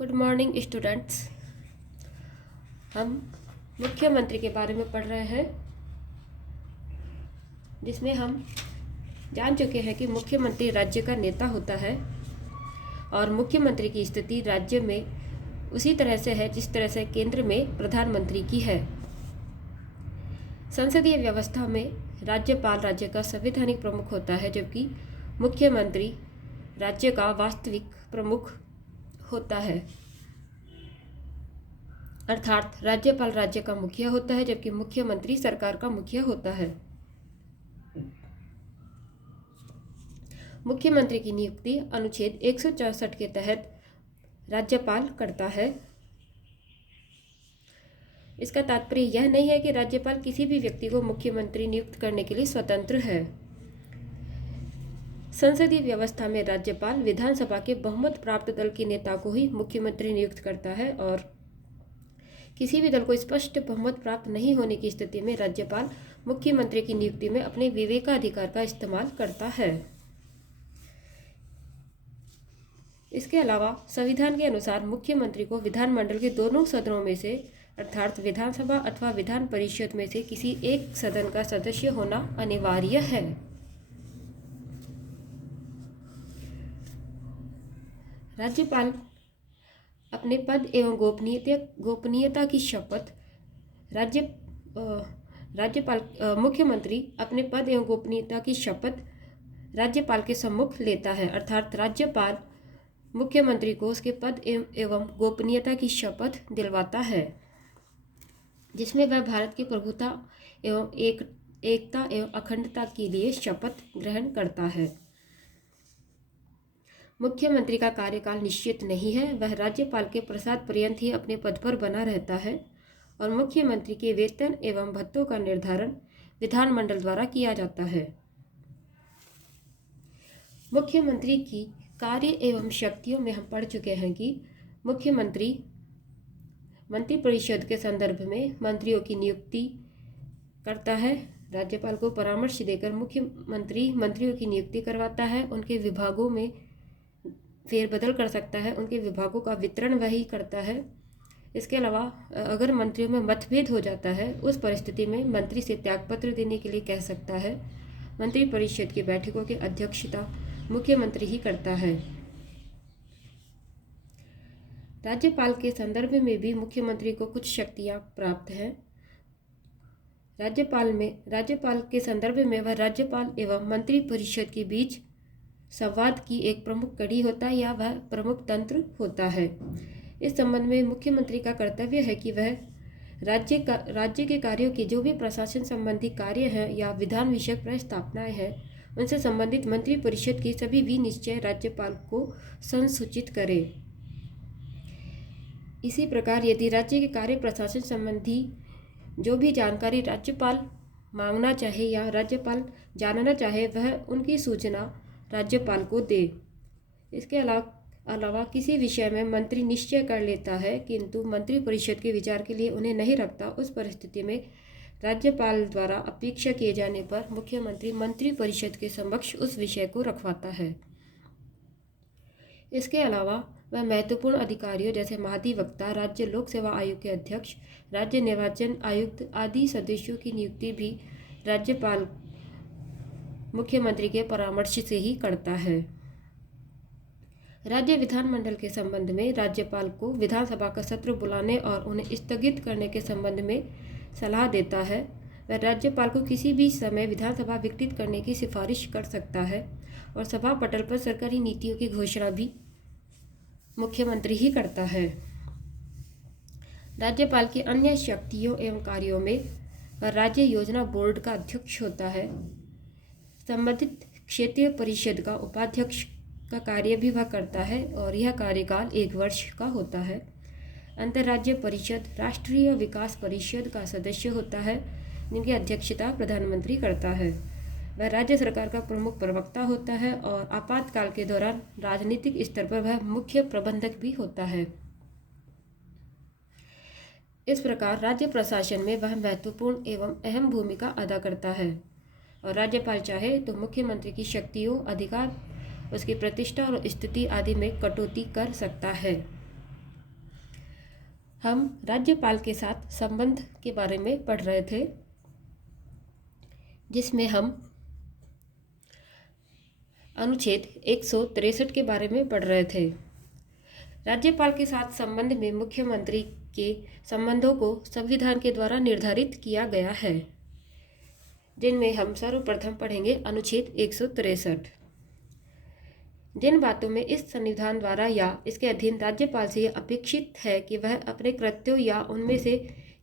Good morning students. हम मुख्यमंत्री के बारे में पढ़ रहे हैं, जिसमें हम जान चुके हैं कि मुख्यमंत्री राज्य का नेता होता है और मुख्यमंत्री की स्थिति राज्य में उसी तरह से है जिस तरह से केंद्र में प्रधानमंत्री की है। संसदीय व्यवस्था में राज्यपाल राज्य का संवैधानिक प्रमुख होता है, जबकि मुख्यमंत्री राज्य का वास्तविक प्रमुख होता है। अर्थात राज्यपाल राज्य का मुखिया होता है, जबकि मुख्यमंत्री सरकार का मुखिया होता है। मुख्यमंत्री की नियुक्ति अनुच्छेद 164 के तहत राज्यपाल करता है। इसका तात्पर्य यह नहीं है कि राज्यपाल किसी भी व्यक्ति को मुख्यमंत्री नियुक्त करने के लिए स्वतंत्र है। संसदीय व्यवस्था में राज्यपाल विधानसभा के बहुमत प्राप्त दल के नेता को ही मुख्यमंत्री नियुक्त करता है और किसी भी दल को स्पष्ट बहुमत प्राप्त नहीं होने की स्थिति में राज्यपाल मुख्यमंत्री की नियुक्ति में अपने विवेकाधिकार का इस्तेमाल करता है। इसके अलावा संविधान के अनुसार मुख्यमंत्री को विधानमंडल के दोनों सदनों में से अर्थात विधानसभा अथवा विधान परिषद में से किसी एक सदन का सदस्य होना अनिवार्य है। राज्यपाल अपने पद एवं गोपनीयता की शपथ मुख्यमंत्री अपने पद एवं गोपनीयता की शपथ राज्यपाल के सम्मुख लेता है। अर्थात राज्यपाल मुख्यमंत्री को उसके पद एवं गोपनीयता की शपथ दिलवाता है, जिसमें वह भारत की प्रभुता एवं एकता एवं अखंडता के लिए शपथ ग्रहण करता है। मुख्यमंत्री का कार्यकाल निश्चित नहीं है, वह राज्यपाल के प्रसाद पर्यंत ही अपने पद पर बना रहता है और मुख्यमंत्री के वेतन एवं भत्तों का निर्धारण विधानमंडल द्वारा किया जाता है। मुख्यमंत्री की कार्य एवं शक्तियों में हम पढ़ चुके हैं कि मुख्यमंत्री मंत्रिपरिषद के संदर्भ में मंत्रियों की नियुक्ति करता है। राज्यपाल को परामर्श देकर मुख्यमंत्री मंत्रियों की नियुक्ति करवाता है, उनके विभागों में फेरबदल कर सकता है, उनके विभागों का वितरण वही करता है। इसके अलावा अगर मंत्रियों में मतभेद हो जाता है, उस परिस्थिति में मंत्री से त्यागपत्र देने के लिए कह सकता है। मंत्रिपरिषद की बैठकों की अध्यक्षता मुख्यमंत्री ही करता है। राज्यपाल के संदर्भ में भी मुख्यमंत्री को कुछ शक्तियां प्राप्त हैं। राज्यपाल के संदर्भ में वह राज्यपाल एवं मंत्रिपरिषद के बीच संवाद की एक प्रमुख कड़ी होता है या वह प्रमुख तंत्र होता है। इस संबंध में मुख्यमंत्री का कर्तव्य है कि वह राज्य के कार्यों के जो भी प्रशासन संबंधी कार्य हैं या विधान विषयक प्रस्तावनाएं हैं, उनसे संबंधित मंत्रिपरिषद के सभी भी निश्चय राज्यपाल को संसूचित करे। इसी प्रकार यदि राज्य के कार्य प्रशासन संबंधी जो भी जानकारी राज्यपाल मांगना चाहे या राज्यपाल जानना चाहे, वह उनकी सूचना राज्यपाल को दे। इसके अलावा किसी विषय में मंत्री निश्चय कर लेता है किंतु मंत्रिपरिषद के विचार के लिए उन्हें नहीं रखता, उस परिस्थिति में राज्यपाल द्वारा अपेक्षा किए जाने पर मुख्यमंत्री मंत्रिपरिषद के समक्ष उस विषय को रखवाता है। इसके अलावा वह महत्वपूर्ण अधिकारियों जैसे महाधिवक्ता, राज्य लोक सेवा आयोग के अध्यक्ष, राज्य निर्वाचन आयुक्त आदि सदस्यों की नियुक्ति भी राज्यपाल मुख्यमंत्री के परामर्श से ही करता है। राज्य विधानमंडल के संबंध में राज्यपाल को विधानसभा का सत्र बुलाने और उन्हें स्थगित करने के संबंध में सलाह देता है। वह राज्यपाल को किसी भी समय विधानसभा विघटित करने की सिफारिश कर सकता है और सभा पटल पर सरकारी नीतियों की घोषणा भी मुख्यमंत्री ही करता है। राज्यपाल की अन्य शक्तियों एवं कार्यों में वह राज्य योजना बोर्ड का अध्यक्ष होता है। संबंधित क्षेत्रीय परिषद का उपाध्यक्ष का कार्य भी वह करता है और यह कार्यकाल 1 वर्ष का होता है। अंतर्राज्य परिषद राष्ट्रीय विकास परिषद का सदस्य होता है, जिनकी अध्यक्षता प्रधानमंत्री करता है। वह राज्य सरकार का प्रमुख प्रवक्ता होता है और आपातकाल के दौरान राजनीतिक स्तर पर वह मुख्य प्रबंधक भी होता है। इस प्रकार राज्य प्रशासन में वह महत्वपूर्ण एवं अहम भूमिका अदा करता है और राज्यपाल चाहे तो मुख्यमंत्री की शक्तियों, अधिकार, उसकी प्रतिष्ठा और स्थिति आदि में कटौती कर सकता है। हम राज्यपाल के साथ संबंध के बारे में पढ़ रहे थे, जिसमें हम अनुच्छेद 163 के बारे में पढ़ रहे थे। राज्यपाल के साथ संबंध में मुख्यमंत्री के संबंधों को संविधान के द्वारा निर्धारित किया गया है, जिनमें हम सर्वप्रथम पढ़ेंगे अनुच्छेद 163। जिन बातों में इस संविधान द्वारा या इसके अधीन राज्यपाल से यह अपेक्षित है कि वह अपने कृत्यों या उनमें से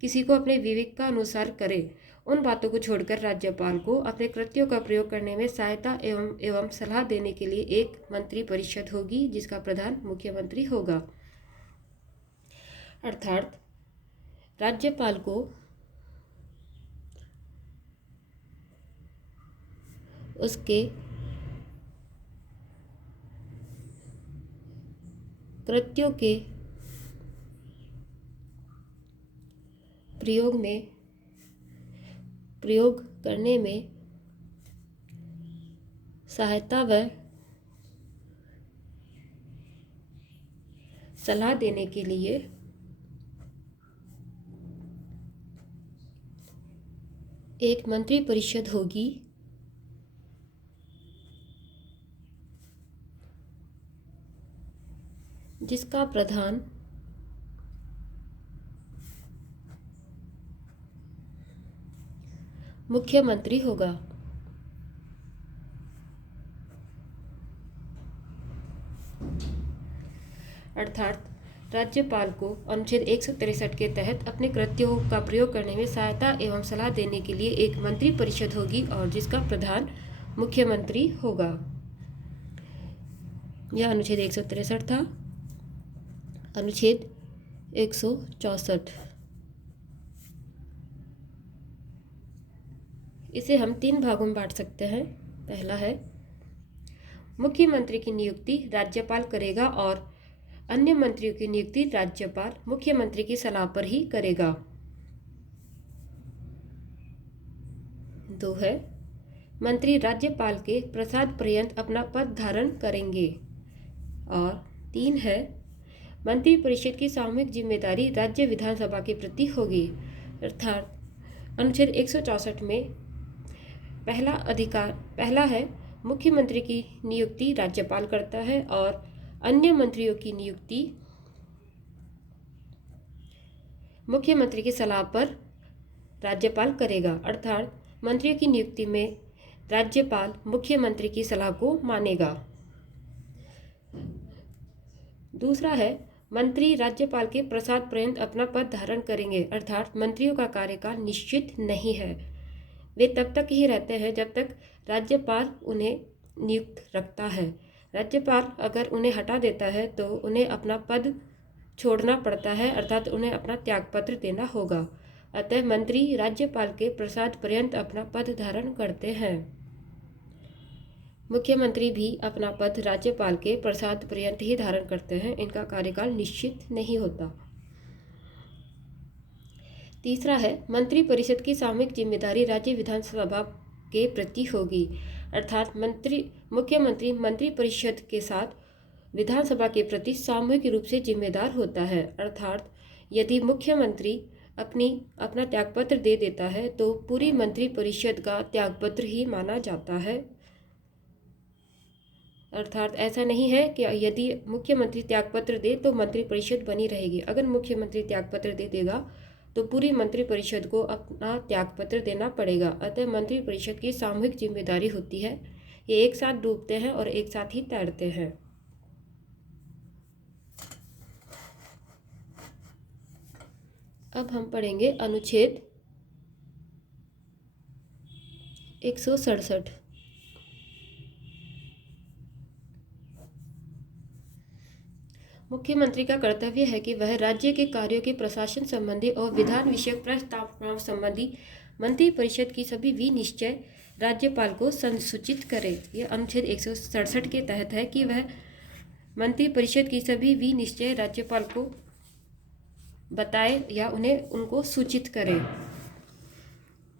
किसी को अपने विवेक का अनुसार करे, उन बातों को छोड़कर राज्यपाल को अपने कृत्यों का प्रयोग करने में सहायता एवं सलाह देने के लिए एक मंत्री परिषद होगी, जिसका प्रधान मुख्यमंत्री होगा। अर्थात राज्यपाल को उसके कृत्यों के प्रयोग करने में सहायता व सलाह देने के लिए एक मंत्री परिषद होगी, जिसका प्रधान मुख्यमंत्री होगा। अर्थात राज्यपाल को अनुच्छेद 163 के तहत अपने कृत्यों का प्रयोग करने में सहायता एवं सलाह देने के लिए एक मंत्री परिषद होगी और जिसका प्रधान मुख्यमंत्री होगा। यह अनुच्छेद 163 था। अनुच्छेद 164, इसे हम 3 भागों में बांट सकते हैं। पहला है मुख्यमंत्री की नियुक्ति राज्यपाल करेगा और अन्य मंत्रियों की नियुक्ति राज्यपाल मुख्यमंत्री की सलाह पर ही करेगा। 2 है मंत्री राज्यपाल के प्रसाद पर्यंत अपना पद धारण करेंगे। और 3 है मंत्री परिषद की सामूहिक जिम्मेदारी राज्य विधानसभा के प्रति होगी। अर्थात अनुच्छेद 164 में पहला है मुख्यमंत्री की नियुक्ति राज्यपाल करता है और अन्य मंत्रियों की नियुक्ति मुख्यमंत्री की सलाह पर राज्यपाल करेगा। अर्थात मंत्रियों की नियुक्ति में राज्यपाल मुख्यमंत्री की सलाह को मानेगा। दूसरा है मंत्री राज्यपाल के प्रसाद पर्यंत अपना पद धारण करेंगे। अर्थात मंत्रियों का कार्यकाल निश्चित नहीं है, वे तब तक ही रहते हैं जब तक राज्यपाल उन्हें नियुक्त रखता है। राज्यपाल अगर उन्हें हटा देता है तो उन्हें अपना पद छोड़ना पड़ता है, अर्थात उन्हें अपना त्यागपत्र देना होगा। अतः मंत्री राज्यपाल के प्रसाद पर्यंत अपना पद धारण करते हैं। मुख्यमंत्री भी अपना पद राज्यपाल के प्रसाद पर्यंत ही धारण करते हैं, इनका कार्यकाल निश्चित नहीं होता। तीसरा है मंत्री परिषद की सामूहिक जिम्मेदारी राज्य विधानसभा के प्रति होगी। अर्थात मुख्यमंत्री मंत्री परिषद के साथ विधानसभा के प्रति सामूहिक रूप से जिम्मेदार होता है। अर्थात यदि मुख्यमंत्री अपना त्यागपत्र दे देता है तो पूरी मंत्री परिषद का त्यागपत्र ही माना जाता है। अर्थात ऐसा नहीं है कि यदि मुख्यमंत्री त्यागपत्र दे तो मंत्री परिषद बनी रहेगी। अगर मुख्यमंत्री त्यागपत्र दे देगा तो पूरी मंत्री परिषद को अपना त्यागपत्र देना पड़ेगा। अतः मंत्री परिषद की सामूहिक जिम्मेदारी होती है, ये एक साथ डूबते हैं और एक साथ ही तैरते हैं। अब हम पढ़ेंगे अनुच्छेद 167। मुख्यमंत्री का कर्तव्य है कि वह राज्य के कार्यों के प्रशासन संबंधी और विधान विषयक प्रस्तावनाओं संबंधी मंत्री परिषद की सभी विनिश्चय राज्यपाल को संसूचित करे। यह अनुच्छेद 167 के तहत है कि वह मंत्री परिषद की सभी विनिश्चय राज्यपाल को बताए या उनको सूचित करे।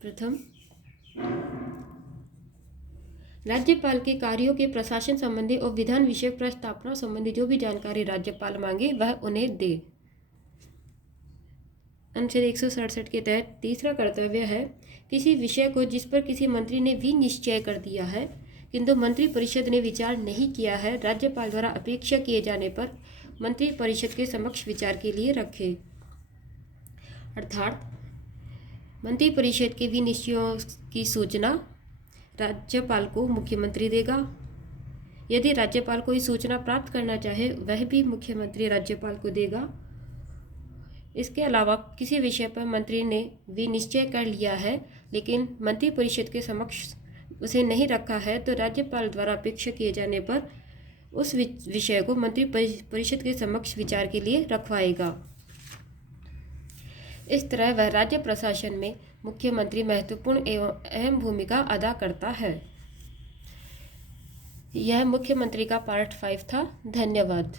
प्रथम, राज्यपाल के कार्यों के प्रशासन संबंधी और विधान विषयक प्रस्तावना संबंधी जो भी जानकारी राज्यपाल मांगे वह उन्हें दे। अनुच्छेद 167 के तहत तीसरा कर्तव्य है, किसी विषय को जिस पर किसी मंत्री ने विनिश्चय कर दिया है किंतु मंत्री परिषद ने विचार नहीं किया है, राज्यपाल द्वारा अपेक्षा किए जाने पर मंत्री परिषद के समक्ष विचार के लिए रखे। अर्थात मंत्री परिषद के विनिश्चयों की सूचना राज्यपाल को मुख्यमंत्री देगा। यदि राज्यपाल कोई सूचना प्राप्त करना चाहे वह भी मुख्यमंत्री राज्यपाल को देगा। इसके अलावा किसी विषय पर मंत्री ने विनिश्चय कर लिया है लेकिन मंत्री परिषद के समक्ष उसे नहीं रखा है तो राज्यपाल द्वारा अपेक्षा किए जाने पर उस विषय को मंत्री परिषद के समक्ष विचार के लिए रखवाएगा। इस तरह वह राज्य प्रशासन में मुख्यमंत्री महत्वपूर्ण एवं अहम भूमिका अदा करता है। यह मुख्यमंत्री का पार्ट 5 था। धन्यवाद।